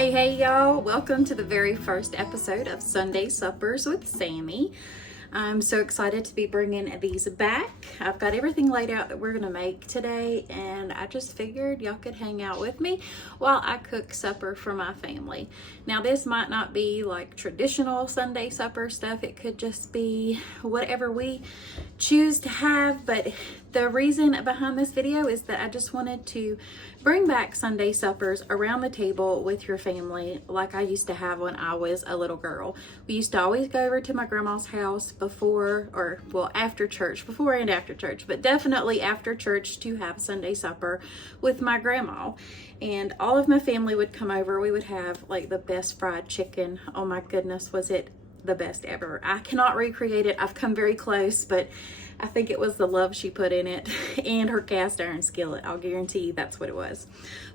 Hey y'all, welcome to the very first episode of Sunday Suppers with Sammy. I'm so excited to be bringing these back. I've got everything laid out that we're gonna make today, and I just figured y'all could hang out with me while I cook supper for my family. Now this might not be like traditional Sunday supper stuff, it could just be whatever we choose to have, but the reason behind this video is that I just wanted to bring back Sunday suppers around the table with your family like I used to have when I was a little girl. We used to always go over to my grandma's house after church, before and after church, but definitely after church to have Sunday supper with my grandma. And all of my family would come over. We would have like the best fried chicken. Oh my goodness, was it the best ever. I cannot recreate it. I've come very close, but I think it was the love she put in it and her cast iron skillet. I'll guarantee you that's what it was.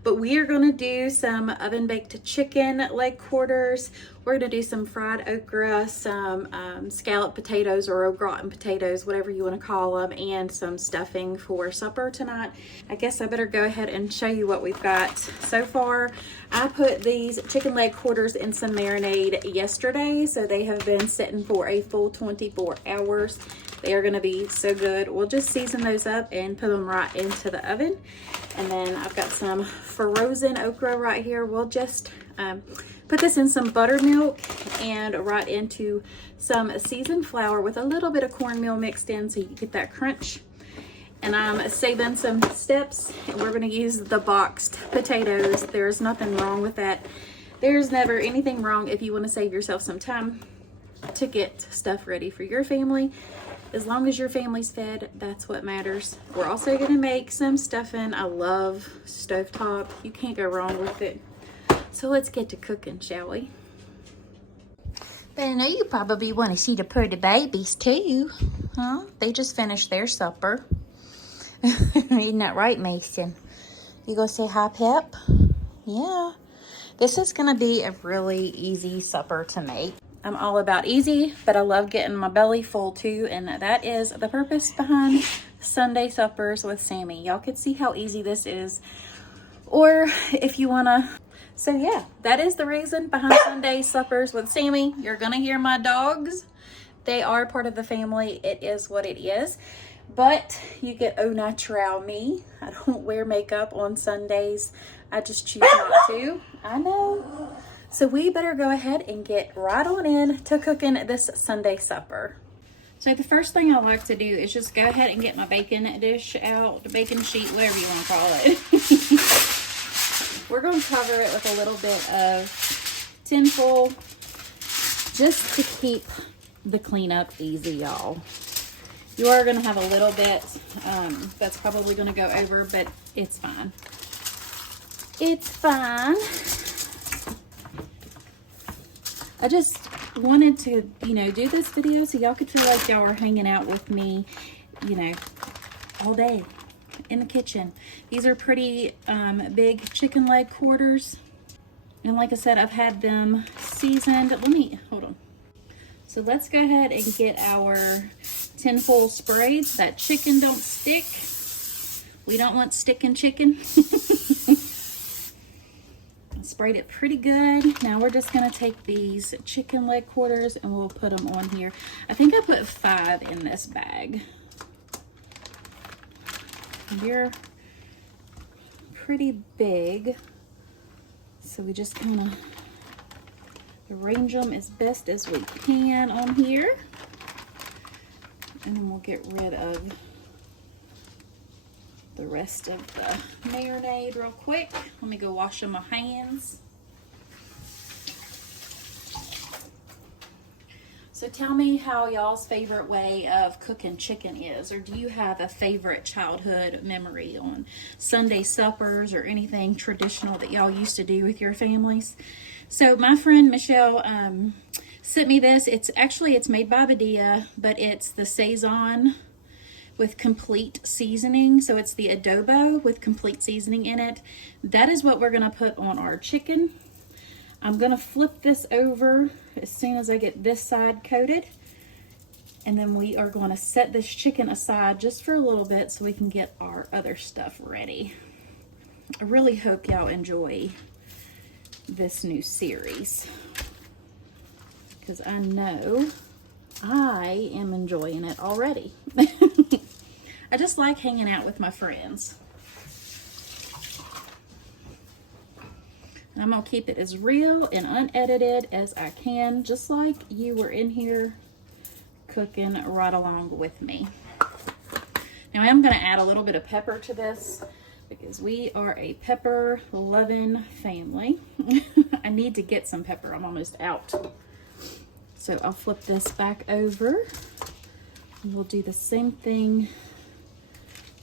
But we are going to do some oven baked chicken leg quarters. We're going to do some fried okra, some scalloped potatoes or au gratin potatoes, whatever you want to call them, and some stuffing for supper tonight. I guess I better go ahead and show you what we've got so far. I put these chicken leg quarters in some marinade yesterday, so they have been sitting for a full 24 hours. They are going to be so good. We'll just season those up and put them right into the oven. And then I've got some frozen okra right here. We'll just put this in some buttermilk and right into some seasoned flour with a little bit of cornmeal mixed in so you get that crunch. And I'm saving some steps, and we're going to use the boxed potatoes. There's nothing wrong with that. There's never anything wrong if you want to save yourself some time to get stuff ready for your family. As long as your family's fed, that's what matters. We're also going to make some stuffing. I love stovetop. You can't go wrong with it. So let's get to cooking, shall we? But I know you probably want to see the pretty babies too, huh? They just finished their supper. Isn't that right, Mason? You gonna say hi, Pep? Yeah. This is gonna be a really easy supper to make. I'm all about easy, but I love getting my belly full too, and that is the purpose behind Sunday Suppers with Sammy. Y'all could see how easy this is, or if you wanna. So yeah, that is the reason behind Sunday Suppers with Sammy. You're gonna hear my dogs. They are part of the family. It is what it is. But you get au naturel me. I don't wear makeup on Sundays. I just choose not to. I know. So we better go ahead and get right on in to cooking this Sunday supper. So the first thing I like to do is just go ahead and get my bacon dish out, the bacon sheet, whatever you want to call it. We're going to cover it with a little bit of tin foil just to keep the cleanup easy, y'all. You are going to have a little bit that's probably going to go over, but it's fine. It's fine. I just wanted to, do this video so y'all could feel like y'all are hanging out with me, all day in the kitchen. These are pretty big chicken leg quarters. And like I said, I've had them seasoned. Hold on. So let's go ahead and get our tinfoil sprayed so that chicken don't stick. We don't want sticking chicken. Sprayed it pretty good. Now we're just gonna take these chicken leg quarters and we'll put them on here. I think I put 5 in this bag. They're pretty big, so we just kind of arrange them as best as we can on here, and then we'll get rid of the rest of the marinade real quick. Let me go wash my hands. So tell me how y'all's favorite way of cooking chicken is, or do you have a favorite childhood memory on Sunday suppers or anything traditional that y'all used to do with your families? So my friend Michelle sent me this. It's made by Badia, but it's the Saison with complete seasoning. So it's the Adobe with complete seasoning in it. That is what we're gonna put on our chicken. I'm gonna flip this over as soon as I get this side coated. And then we are gonna set this chicken aside just for a little bit so we can get our other stuff ready. I really hope y'all enjoy this new series, because I know I am enjoying it already. I just like hanging out with my friends. And I'm gonna keep it as real and unedited as I can, just like you were in here cooking right along with me. Now I am gonna add a little bit of pepper to this because we are a pepper loving family. I need to get some pepper, I'm almost out. So I'll flip this back over and we'll do the same thing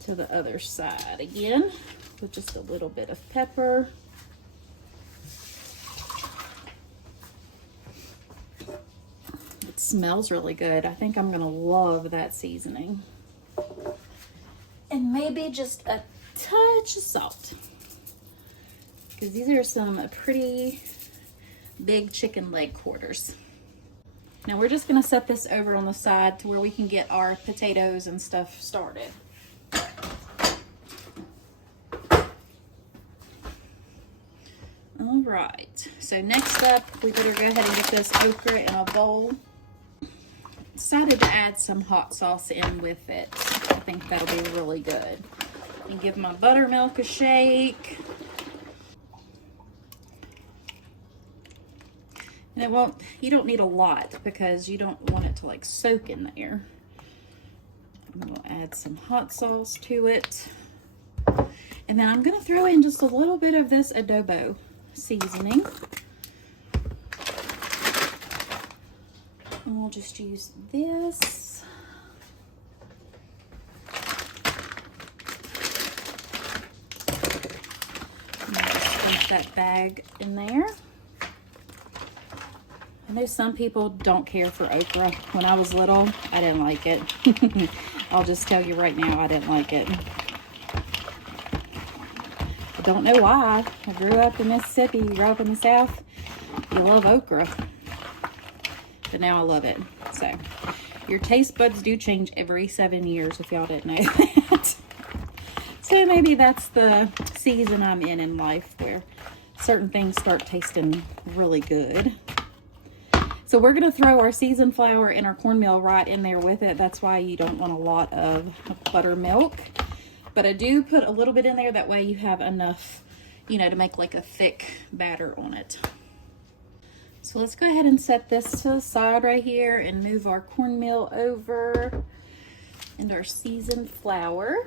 to the other side again with just a little bit of pepper. It smells really good. I think I'm gonna love that seasoning. And maybe just a touch of salt, because these are some pretty big chicken leg quarters. Now we're just gonna set this over on the side to where we can get our potatoes and stuff started. All right, so next up, we better go ahead and get this okra in a bowl. Decided to add some hot sauce in with it. I think that'll be really good. And give my buttermilk a shake. And it won't, you don't need a lot because you don't want it to like soak in there. I'm gonna add some hot sauce to it. And then I'm gonna throw in just a little bit of this Adobe seasoning. And we'll just use this. And I'll just dump that bag in there. I know some people don't care for okra. When I was little, I didn't like it. I'll just tell you right now, I didn't like it. I don't know why. I grew up in Mississippi, you grew up in the South. You love okra. But now I love it. So, your taste buds do change every 7 years, if y'all didn't know that. So maybe that's the season I'm in life where certain things start tasting really good. So we're gonna throw our seasoned flour and our cornmeal right in there with it. That's why you don't want a lot of buttermilk. But I do put a little bit in there, that way you have enough, you know, to make like a thick batter on it. So let's go ahead and set this to the side right here and move our cornmeal over and our seasoned flour.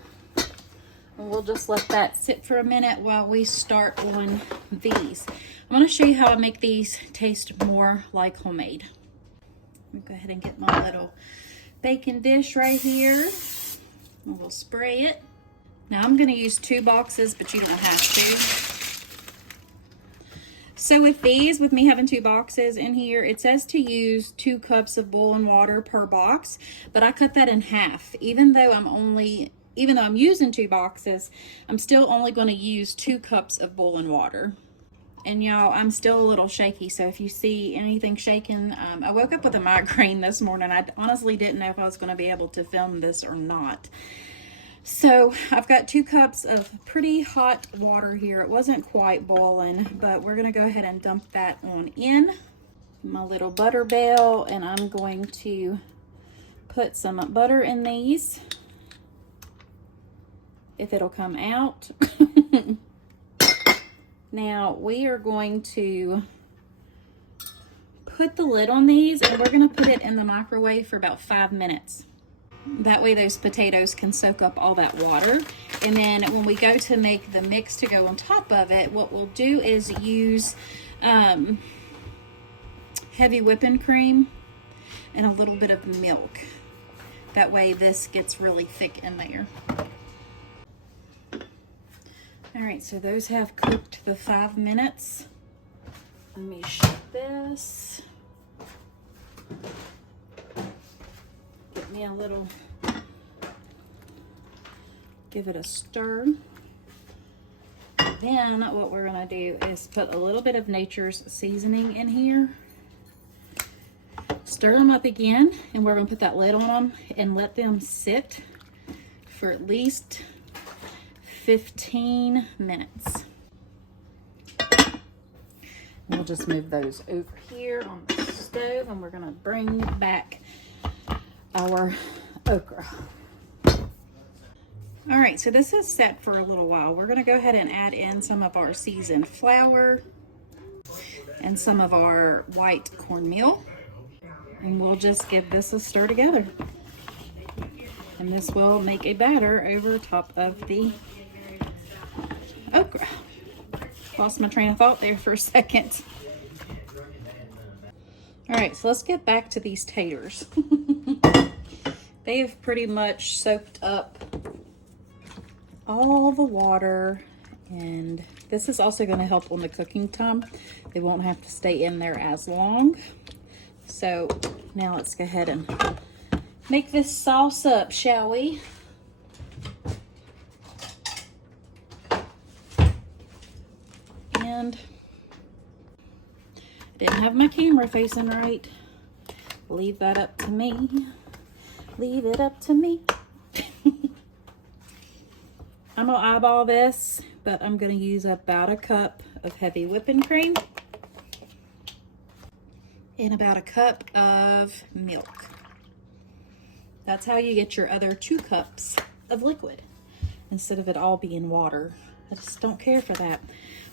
And we'll just let that sit for a minute while we start on these. I'm gonna show you how I make these taste more like homemade. Let me go ahead and get my little baking dish right here. And we'll spray it. Now I'm gonna use 2 boxes, but you don't have to. So with these, with me having 2 boxes in here, it says to use 2 cups of boiling water per box, but I cut that in half. Even though I'm using 2 boxes, I'm still only going to use 2 cups of boiling water. And y'all, I'm still a little shaky, so if you see anything shaking, I woke up with a migraine this morning. I honestly didn't know if I was going to be able to film this or not. So I've got 2 cups of pretty hot water here. It wasn't quite boiling, but we're going to go ahead and dump that on in. My little butter bell, and I'm going to put some butter in these, if it'll come out. Now we are going to put the lid on these, and we're going to put it in the microwave for about 5 minutes. That way those potatoes can soak up all that water. And then when we go to make the mix to go on top of it, what we'll do is use heavy whipping cream and a little bit of milk. That way this gets really thick in there. All right, so those have cooked the 5 minutes. Let me shut this. Get me a little, give it a stir. Then what we're gonna do is put a little bit of Nature's seasoning in here. Stir them up again, and we're gonna put that lid on them and let them sit for at least 15 minutes. We'll just move those over here on the stove, and we're gonna bring back our okra. All right, so this is set for a little while. We're gonna go ahead and add in some of our seasoned flour and some of our white cornmeal, and we'll just give this a stir together. And this will make a batter over top of the okra. Lost my train of thought there for a second. All right, so let's get back to these taters. They have pretty much soaked up all the water, and this is also going to help on the cooking time. They won't have to stay in there as long. So now let's go ahead and make this sauce up, shall we? And I didn't have my camera facing right. Leave that up to me. Leave it up to me. I'm gonna eyeball this, but I'm gonna use about a cup of heavy whipping cream and about a cup of milk. That's how you get your other 2 cups of liquid instead of it all being water. I just don't care for that.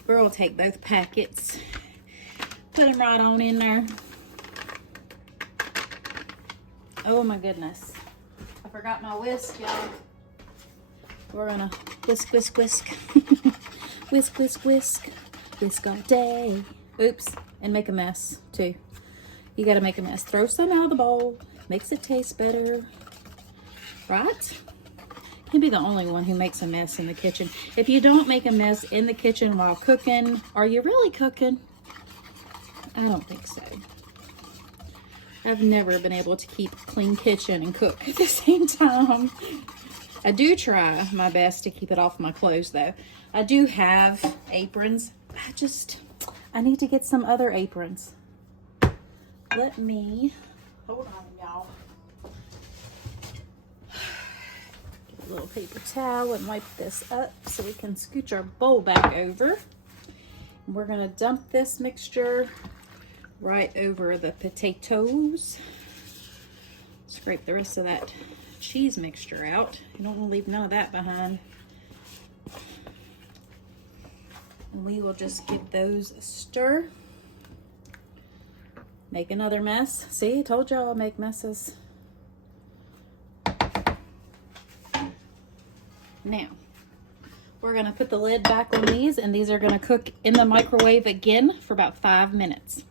We're gonna take both packets, put them right on in there. Oh my goodness. I forgot my whisk, y'all. We're gonna whisk, whisk, whisk. Whisk, whisk, whisk. Whisk all day. Oops, and make a mess too. You gotta make a mess. Throw some out of the bowl. Makes it taste better. Right? Can't be the only one who makes a mess in the kitchen. If you don't make a mess in the kitchen while cooking, are you really cooking? I don't think so. I've never been able to keep a clean kitchen and cook at the same time. I do try my best to keep it off my clothes though. I do have aprons. I need to get some other aprons. Let me, hold on y'all. Get a little paper towel and wipe this up so we can scooch our bowl back over. And we're gonna dump this mixture right over the potatoes. Scrape the rest of that cheese mixture out. You don't want to leave none of that behind. And we will just give those a stir. Make another mess. See, I told y'all I'll make messes. Now, we're gonna put the lid back on these, and these are gonna cook in the microwave again for about 5 minutes.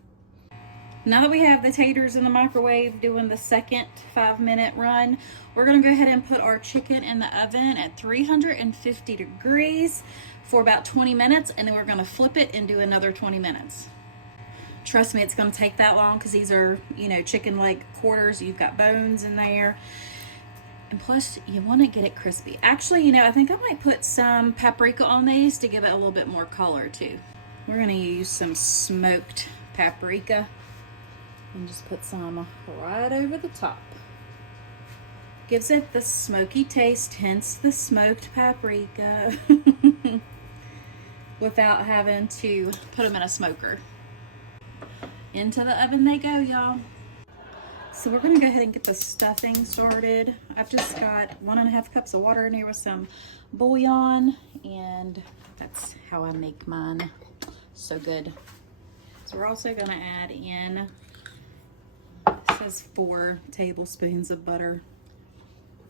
Now that we have the taters in the microwave doing the second 5-minute run, we're gonna go ahead and put our chicken in the oven at 350 degrees for about 20 minutes, and then we're gonna flip it and do another 20 minutes. Trust me, it's gonna take that long because these are, you know, chicken leg quarters. You've got bones in there. And plus, you wanna get it crispy. Actually, you know, I think I might put some paprika on these to give it a little bit more color too. We're gonna use some smoked paprika. And just put some right over the top. Gives it the smoky taste, hence the smoked paprika. Without having to put them in a smoker. Into the oven they go, y'all. So we're gonna go ahead and get the stuffing started. I've just got 1.5 cups of water in here with some bouillon, and that's how I make mine so good. So we're also gonna add in, it says 4 tablespoons of butter.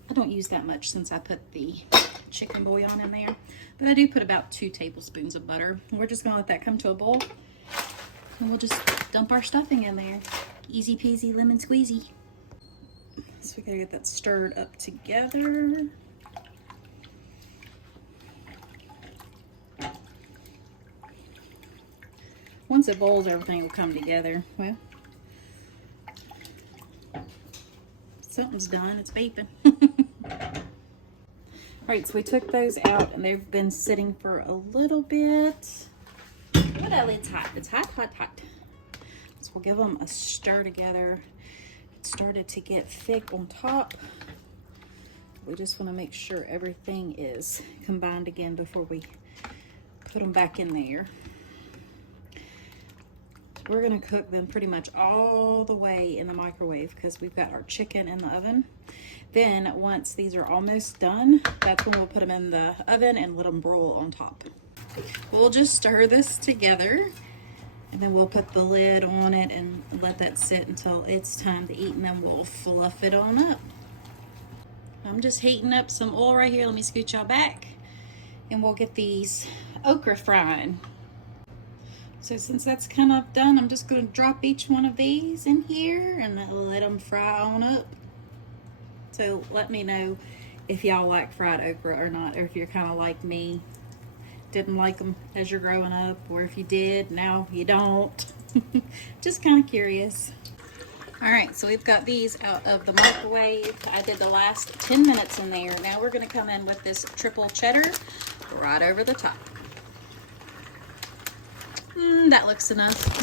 I don't use that much since I put the chicken bouillon in there, but I do put about 2 tablespoons of butter. We're just gonna let that come to a boil, and we'll just dump our stuffing in there. Easy peasy lemon squeezy. So we gotta get that stirred up together. Once it boils, everything will come together. Well, something's done, it's vaping. Alright, so we took those out and they've been sitting for a little bit. Oh, that lid's hot. It's hot, hot, hot. So we'll give them a stir together. It started to get thick on top. We just want to make sure everything is combined again before we put them back in there. we're gonna cook them pretty much all the way in the microwave because we've got our chicken in the oven. Then once these are almost done, that's when we'll put them in the oven and let them broil on top. We'll just stir this together, and then we'll put the lid on it and let that sit until it's time to eat, and then we'll fluff it on up. I'm just heating up some oil right here. Let me scoot y'all back, and we'll get these okra frying. So since that's kind of done, I'm just going to drop each one of these in here and let them fry on up. So let me know if y'all like fried okra or not, or if you're kind of like me, didn't like them as you're growing up, or if you did, now you don't. Just kind of curious. All right, so we've got these out of the microwave. I did the last 10 minutes in there. Now we're going to come in with this triple cheddar right over the top. That looks enough.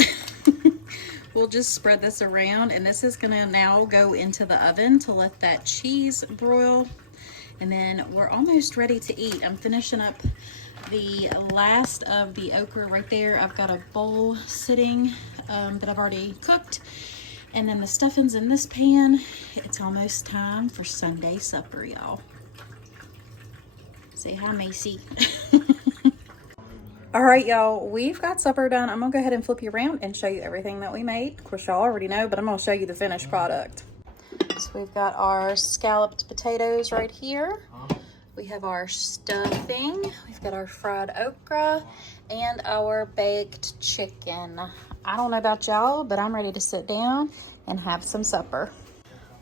We'll just spread this around, and this is gonna now go into the oven to let that cheese broil, and then we're almost ready to eat. I'm finishing up the last of the okra right there. I've got a bowl sitting that I've already cooked, and then the stuffing's in this pan. It's almost time for Sunday supper, y'all. Say hi, Macy. All right, y'all, we've got supper done. I'm gonna go ahead and flip you around and show you everything that we made. Of course, y'all already know, but I'm gonna show you the finished product. So we've got our scalloped potatoes right here. We have our stuffing. We've got our fried okra and our baked chicken. I don't know about y'all, but I'm ready to sit down and have some supper.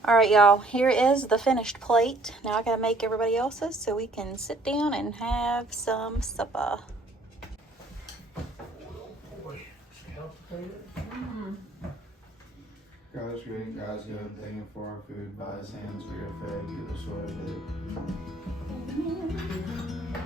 All right, y'all, here is the finished plate. Now I gotta make everybody else's so we can sit down and have some supper. God's great, God's good, thank Him for our food. By His hands we are fed, He will sort of it.